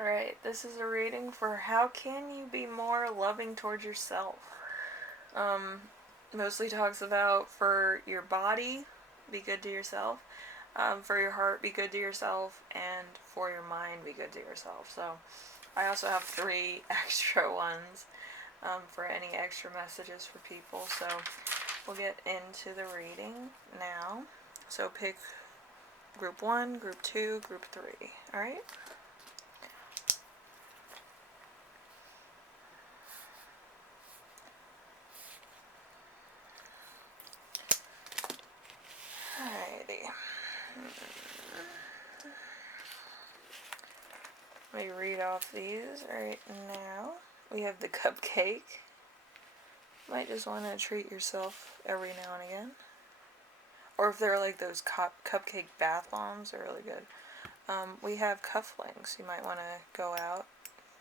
Alright, this is a reading for how can you be more loving towards yourself. Um, Mostly talks about for your body, be good to yourself. For your heart, be good to yourself, and for your mind, be good to yourself. So, I also have 3 extra ones for any extra messages for people. So, we'll get into the reading now. So, pick group 1, group 2, group 3. Alright? Alrighty. Let me read off these right now. We have the cupcake. Might just want to treat yourself every now and again. Or if they're like those cupcake bath bombs, they're really good. We have cufflinks. You might want to go out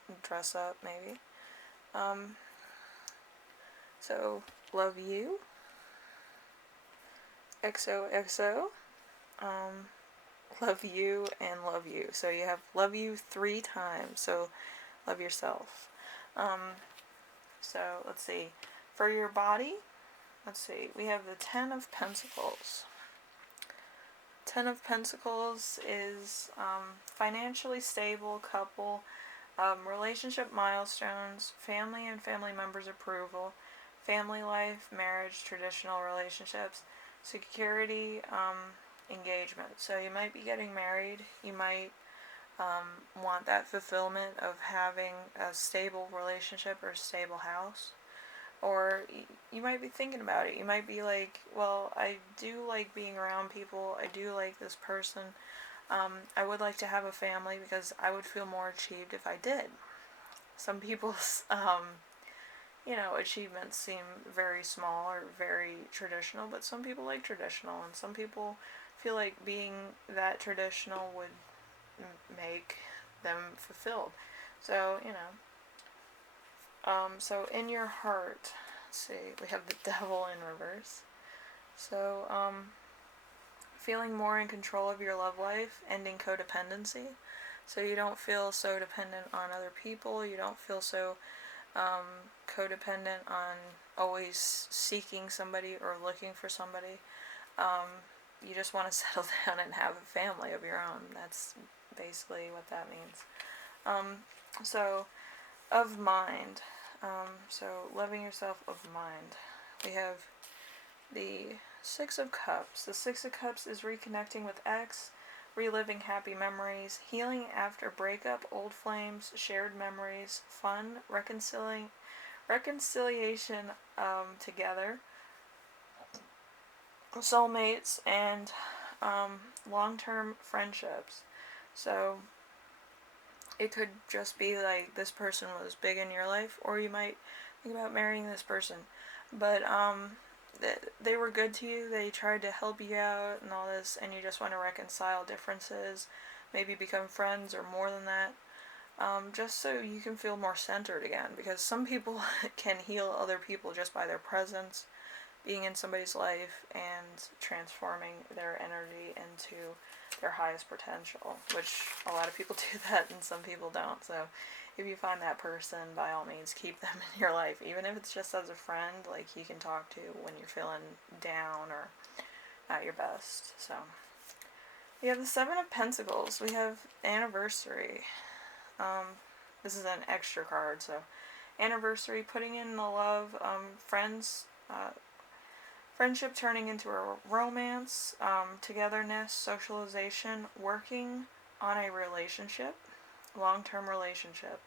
and dress up, maybe. So, love you. XOXO. Love you and love you. So you have love you 3 times. So, love yourself. So, let's see. For your body, let's see. We have the 10 of Pentacles. 10 of Pentacles is financially stable couple, relationship milestones, family and family members' approval, family life, marriage, traditional relationships, security, engagement. So you might be getting married. You might want that fulfillment of having a stable relationship or a stable house. Or you might be thinking about it. You might be like, well, I do like being around people. I do like this person. I would like to have a family because I would feel more achieved if I did. Some people's, achievements seem very small or very traditional, but some people like traditional, and some people feel like being that traditional would make them fulfilled. So, so in your heart, let's see, we have the devil in reverse. So, feeling more in control of your love life, ending codependency. So you don't feel so dependent on other people. You don't feel so codependent on always seeking somebody or looking for somebody. You just want to settle down and have a family of your own. That's basically what that means. So, of mind. So, loving yourself of mind. We have the 6 of Cups. The 6 of Cups is reconnecting with ex, reliving happy memories, healing after breakup, old flames, shared memories, fun, reconciliation together, soulmates, and long-term friendships. So it could just be like this person was big in your life, or you might think about marrying this person. But they were good to you, they tried to help you out and all this, and you just want to reconcile differences, maybe become friends or more than that, just so you can feel more centered again, because some people can heal other people just by their presence, being in somebody's life, and transforming their energy into their highest potential, which a lot of people do that and some people don't. So if you find that person, by all means keep them in your life, even if it's just as a friend, like you can talk to when you're feeling down or at your best. So we have the 7 of Pentacles. We have anniversary. This is an extra card, so anniversary, putting in the love, friends, friendship turning into a romance, togetherness, socialization, working on a relationship, long-term relationship.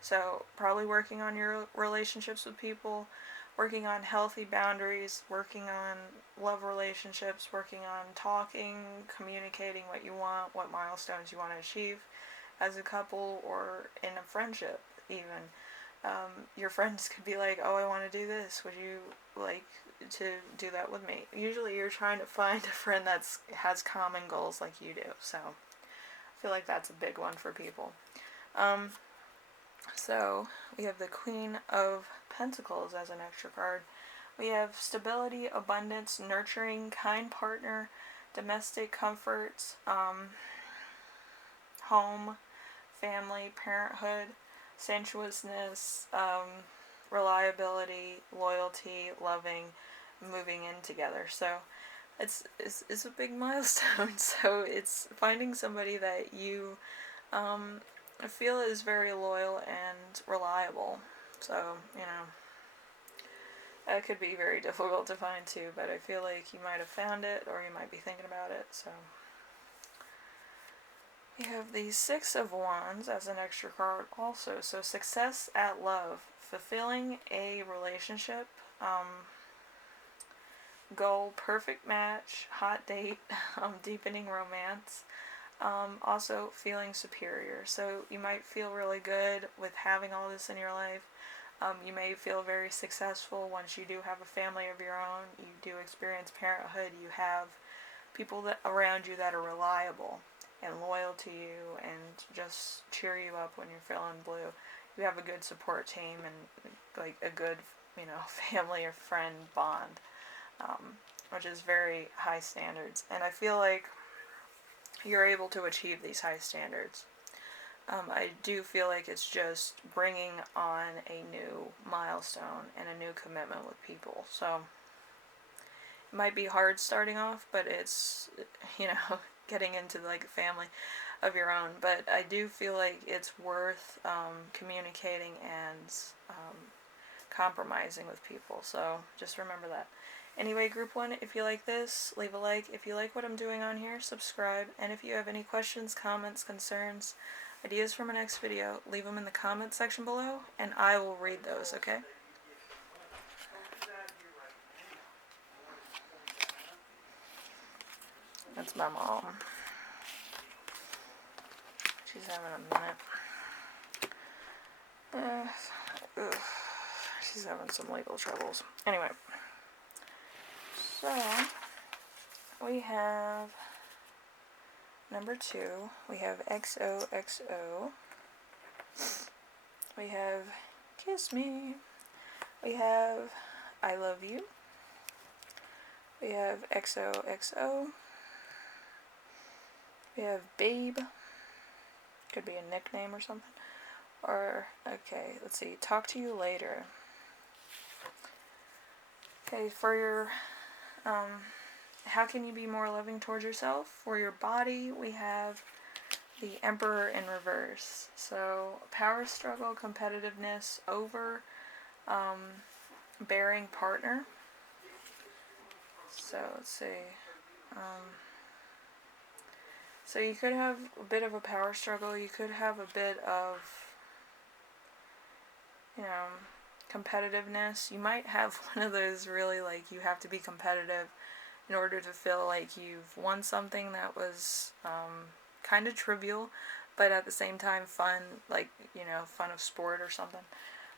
So probably working on your relationships with people, working on healthy boundaries, working on love relationships, working on talking, communicating what you want, what milestones you want to achieve as a couple or in a friendship even. Your friends could be like, oh, I want to do this. Would you like to do that with me? Usually you're trying to find a friend that has common goals like you do. So I feel like that's a big one for people. So we have the Queen of Pentacles as an extra card. We have stability, abundance, nurturing, kind partner, domestic comforts, home, family, parenthood, sensuousness, reliability, loyalty, loving, moving in together. So it's a big milestone. So it's finding somebody that you feel is very loyal and reliable. So, that could be very difficult to find too, but I feel like you might have found it or you might be thinking about it. So we have the Six of Wands as an extra card also. So success at love, fulfilling a relationship, goal, perfect match, hot date, deepening romance, also feeling superior. So you might feel really good with having all this in your life. You may feel very successful once you do have a family of your own. You do experience parenthood. You have people that around you that are reliable and loyal to you and just cheer you up when you're feeling blue. You have a good support team and like a good, family or friend bond, which is very high standards. And I feel like you're able to achieve these high standards. I do feel like it's just bringing on a new milestone and a new commitment with people. So it might be hard starting off, but it's, getting into like a family of your own. But I do feel like it's worth communicating and compromising with people. So just remember that. Anyway, group 1, if you like this, leave a like. If you like what I'm doing on here, subscribe. And if you have any questions, comments, concerns, ideas for my next video, leave them in the comment section below, and I will read those, okay? That's my mom. She's having a minute. She's having some legal troubles. Anyway, so we have number 2. We have XOXO. We have Kiss Me. We have I Love You. We have XOXO. We have Babe. Could be a nickname or something. Or, okay, let's see. Talk to You Later. Okay, for your, how can you be more loving towards yourself? For your body, we have the Emperor in reverse. So, power struggle, competitiveness, over, bearing partner. So, let's see. So you could have a bit of a power struggle. You could have a bit of, competitiveness. You might have one of those really, like, you have to be competitive in order to feel like you've won something that was kind of trivial, but at the same time fun, like, fun of sport or something,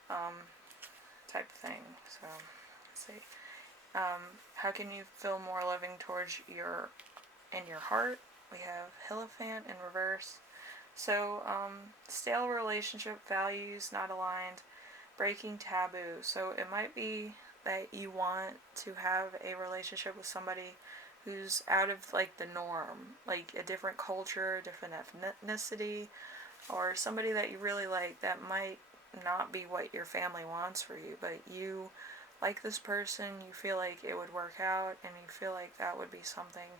type of thing. So, let's see. How can you feel more loving towards in your heart? We have Hierophant in reverse. So, stale relationship, values not aligned, breaking taboo. So it might be that you want to have a relationship with somebody who's out of like the norm, like a different culture, different ethnicity, or somebody that you really like that might not be what your family wants for you, but you like this person, you feel like it would work out, and you feel like that would be something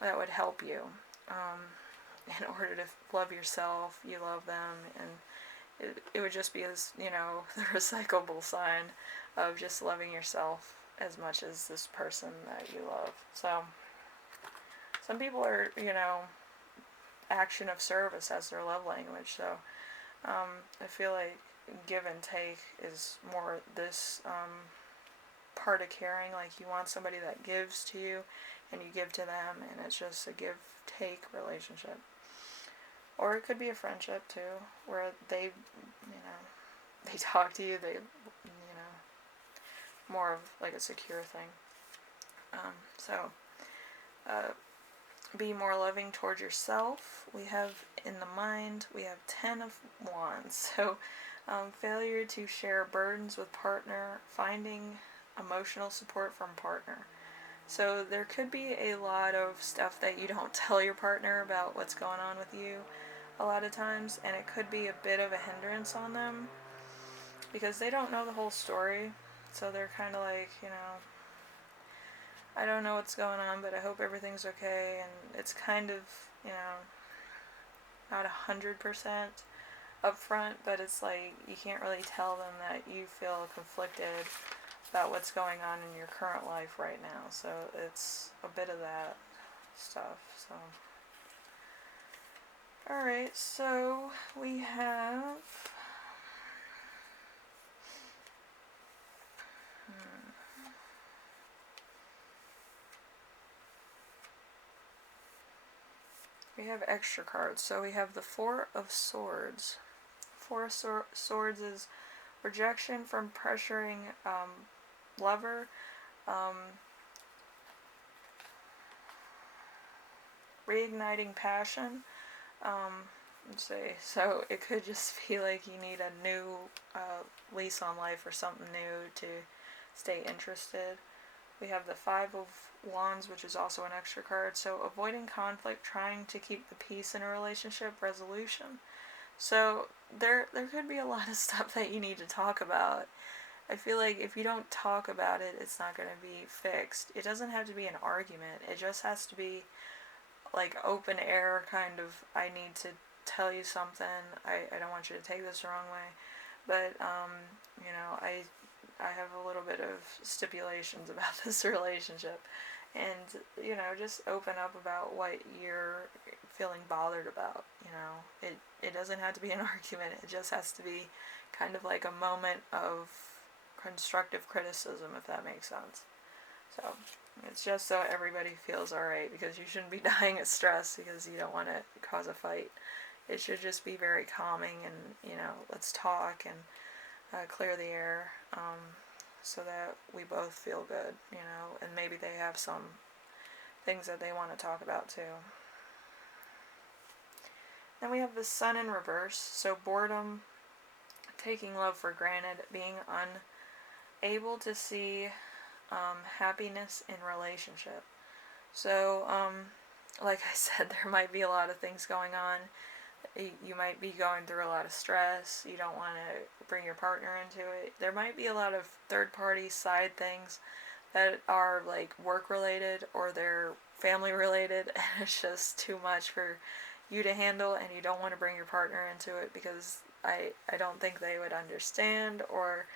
that would help you. In order to love yourself, you love them, and it would just be as, the recyclable sign of just loving yourself as much as this person that you love. So, some people are, action of service as their love language, so I feel like give and take is more this part of caring. Like, you want somebody that gives to you and you give to them, and it's just a give-take relationship. Or it could be a friendship too, where they talk to you, they, more of like a secure thing. Be more loving towards yourself. We have in the mind, we have 10 of Wands. So, failure to share burdens with partner, finding emotional support from partner. So there could be a lot of stuff that you don't tell your partner about what's going on with you, a lot of times, and it could be a bit of a hindrance on them because they don't know the whole story. So they're kind of like, I don't know what's going on, but I hope everything's okay. And it's kind of, not 100% upfront, but it's like you can't really tell them that you feel conflicted about what's going on in your current life right now. So it's a bit of that stuff. So, alright, so we have. We have extra cards. So we have the Four of Swords. Four of Swords is rejection from pressuring lover. Reigniting passion. Let's see. So it could just be like you need a new lease on life or something new to stay interested. We have the Five of Wands, which is also an extra card. So avoiding conflict, trying to keep the peace in a relationship, resolution. So there could be a lot of stuff that you need to talk about. I feel like if you don't talk about it, it's not going to be fixed. It doesn't have to be an argument. It just has to be like open air kind of, I need to tell you something. I don't want you to take this the wrong way. But, I have a little bit of stipulations about this relationship. And, just open up about what you're feeling bothered about. It doesn't have to be an argument. It just has to be kind of like a moment of constructive criticism, if that makes sense. So it's just so everybody feels alright, because you shouldn't be dying of stress because you don't want to cause a fight. It should just be very calming and, let's talk and clear the air, so that we both feel good, and maybe they have some things that they want to talk about too. Then we have the Sun in reverse, so boredom, taking love for granted, being unable to see happiness in relationship. So, like I said, there might be a lot of things going on. You might be going through a lot of stress. You don't want to bring your partner into it. There might be a lot of third-party side things that are like work-related or they're family-related, and it's just too much for you to handle, and you don't want to bring your partner into it because I don't think they would understand, or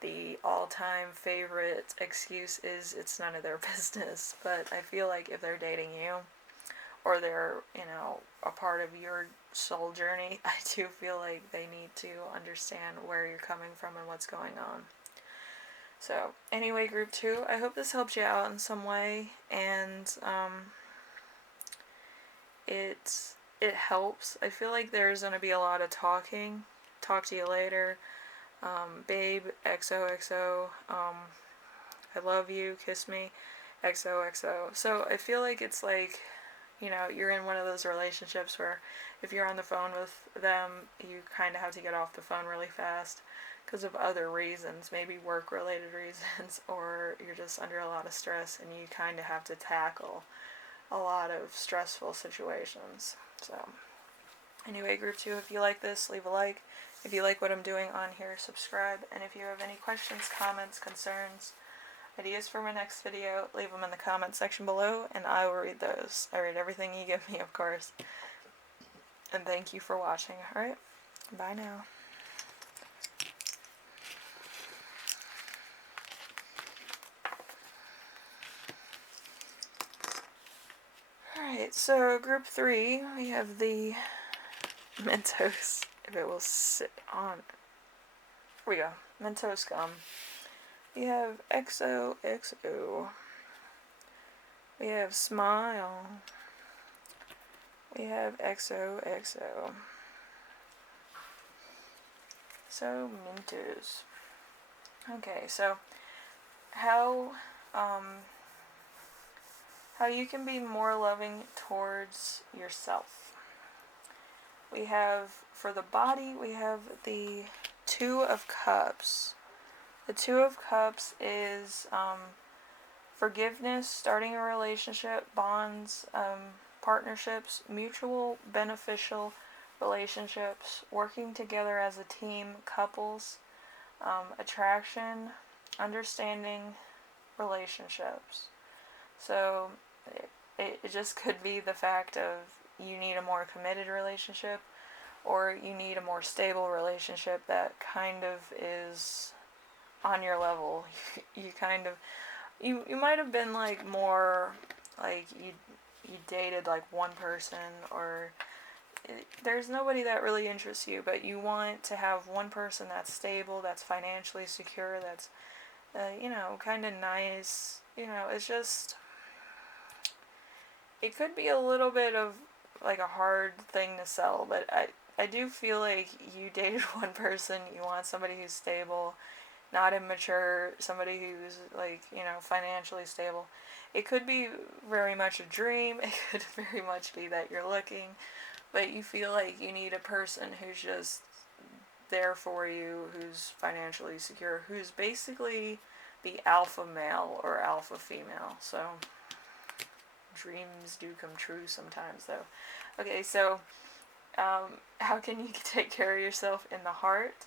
the all-time favorite excuse is it's none of their business. But I feel like if they're dating you, or they're, a part of your soul journey, I do feel like they need to understand where you're coming from and what's going on. So, anyway, group 2, I hope this helped you out in some way, and it helps. I feel like there's going to be a lot of talking. Talk to you later. Babe, XOXO, I love you, kiss me, XOXO. So I feel like it's like, you're in one of those relationships where if you're on the phone with them, you kind of have to get off the phone really fast because of other reasons, maybe work-related reasons, or you're just under a lot of stress and you kind of have to tackle a lot of stressful situations. So, anyway, group 2, if you like this, leave a like. If you like what I'm doing on here, subscribe. And if you have any questions, comments, concerns, ideas for my next video, leave them in the comment section below, and I will read those. I read everything you give me, of course. And thank you for watching. Alright, bye now. Alright, so group 3, we have the Mentos. If it will sit on. Here we go. Mentos gum. We have XOXO. We have Smile. We have XOXO. So, Mentos. Okay, so how you can be more loving towards yourself. We have, for the body, we have the Two of Cups. The Two of Cups is forgiveness, starting a relationship, bonds, partnerships, mutual beneficial relationships, working together as a team, couples, attraction, understanding, relationships. So it just could be the fact of you need a more committed relationship, or you need a more stable relationship that kind of is on your level. You kind of you might have been like more like you dated like one person, or there's nobody that really interests you, but you want to have one person that's stable, that's financially secure, that's kind of nice. It's just, it could be a little bit of like a hard thing to sell, but I do feel like you dated one person, you want somebody who's stable, not immature, somebody who's like, financially stable. It could be very much a dream, it could very much be that you're looking, but you feel like you need a person who's just there for you, who's financially secure, who's basically the alpha male or alpha female. So dreams do come true sometimes, though. Okay, so how can you take care of yourself in the heart?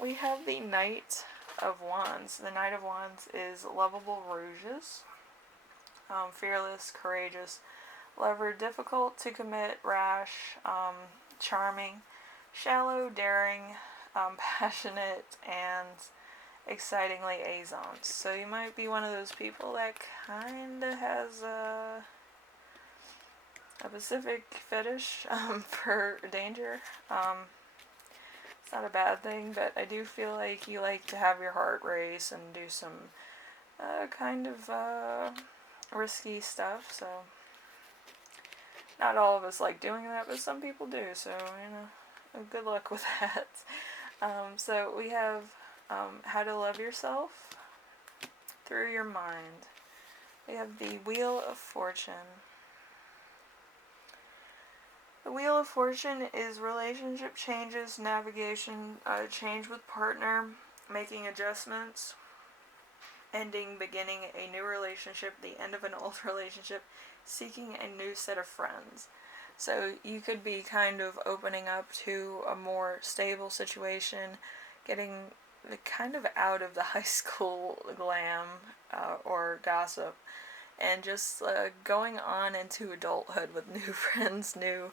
We have the Knight of Wands. The Knight of Wands is lovable rouges, fearless, courageous, lover, difficult to commit, rash, charming, shallow, daring, passionate, and exciting liaisons. So you might be one of those people that kind of has a specific fetish for danger. It's not a bad thing, but I do feel like you like to have your heart race and do some kind of risky stuff. So not all of us like doing that, but some people do. So good luck with that. So we have how to love yourself through your mind. We have the Wheel of Fortune. The Wheel of Fortune is relationship changes, navigation, change with partner, making adjustments, ending, beginning a new relationship, the end of an old relationship, seeking a new set of friends. So you could be kind of opening up to a more stable situation, getting kind of out of the high school glam or gossip, and just going on into adulthood with new friends, new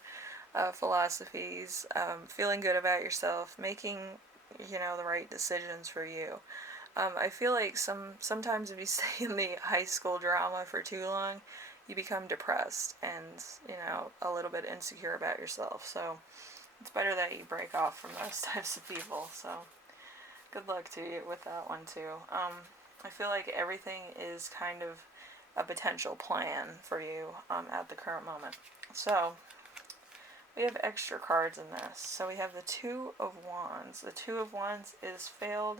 philosophies, feeling good about yourself, making the right decisions for you. I feel like sometimes if you stay in the high school drama for too long, you become depressed and a little bit insecure about yourself. So it's better that you break off from those types of people. So good luck to you with that one too. I feel like everything is kind of a potential plan for you at the current moment. So we have extra cards in this. So we have the Two of Wands. The Two of Wands is failed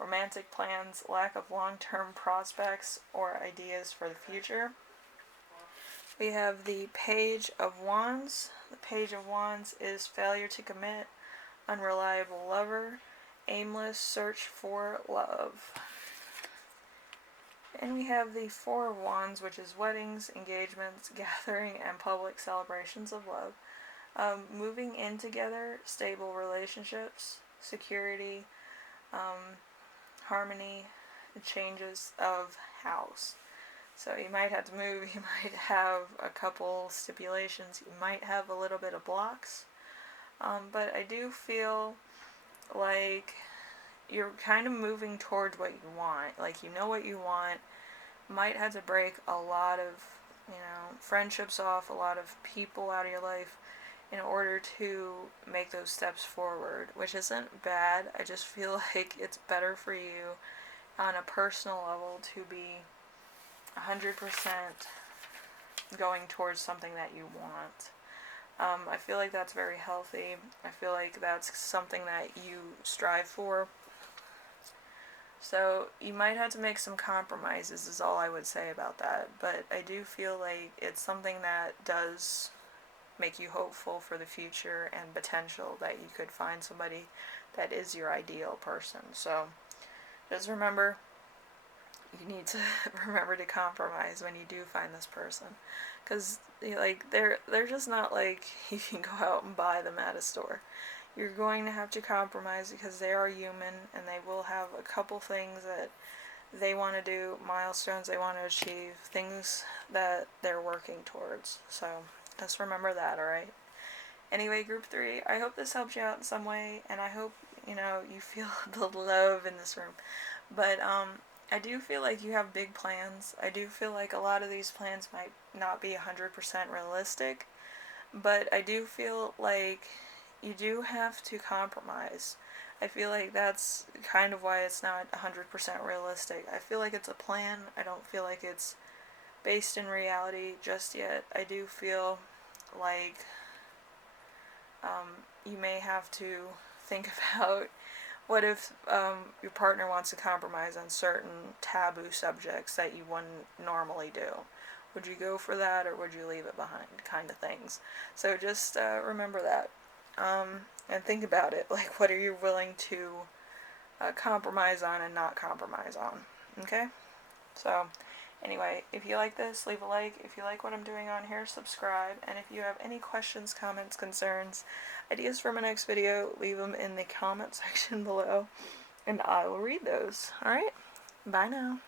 romantic plans, lack of long-term prospects or ideas for the future. We have the Page of Wands. The Page of Wands is failure to commit, unreliable lover, aimless search for love. And we have the Four of Wands, which is weddings, engagements, gathering, and public celebrations of love. Moving in together, stable relationships, security, harmony, changes of house. So you might have to move, you might have a couple stipulations, you might have a little bit of blocks. But I do feel like you're kind of moving towards what you want. Like you know what you want. Might have to break a lot of, friendships off, a lot of people out of your life in order to make those steps forward, which isn't bad. I just feel like it's better for you on a personal level to be 100% going towards something that you want. I feel like that's very healthy. I feel like that's something that you strive for. So you might have to make some compromises is all I would say about that. But I do feel like it's something that does make you hopeful for the future and potential that you could find somebody that is your ideal person. So just remember, you need to remember to compromise when you do find this person. because like they're just not like you can go out and buy them at a store. You're going to have to compromise because they are human and they will have a couple things that they want to do, milestones they want to achieve, things that they're working towards. So just remember that, alright? Anyway, group 3, I hope this helped you out in some way, and I hope, you feel the love in this room. But, I do feel like you have big plans. I do feel like a lot of these plans might not be 100% realistic, but I do feel like you do have to compromise. I feel like that's kind of why it's not 100% realistic. I feel like it's a plan. I don't feel like it's based in reality just yet. I do feel like you may have to think about what if your partner wants to compromise on certain taboo subjects that you wouldn't normally do. Would you go for that or would you leave it behind, kind of things. So just remember that. And think about it. Like, what are you willing to compromise on and not compromise on? Okay? So, anyway, if you like this, leave a like. If you like what I'm doing on here, subscribe. And if you have any questions, comments, concerns, ideas for my next video, leave them in the comment section below. And I will read those. Alright? Bye now.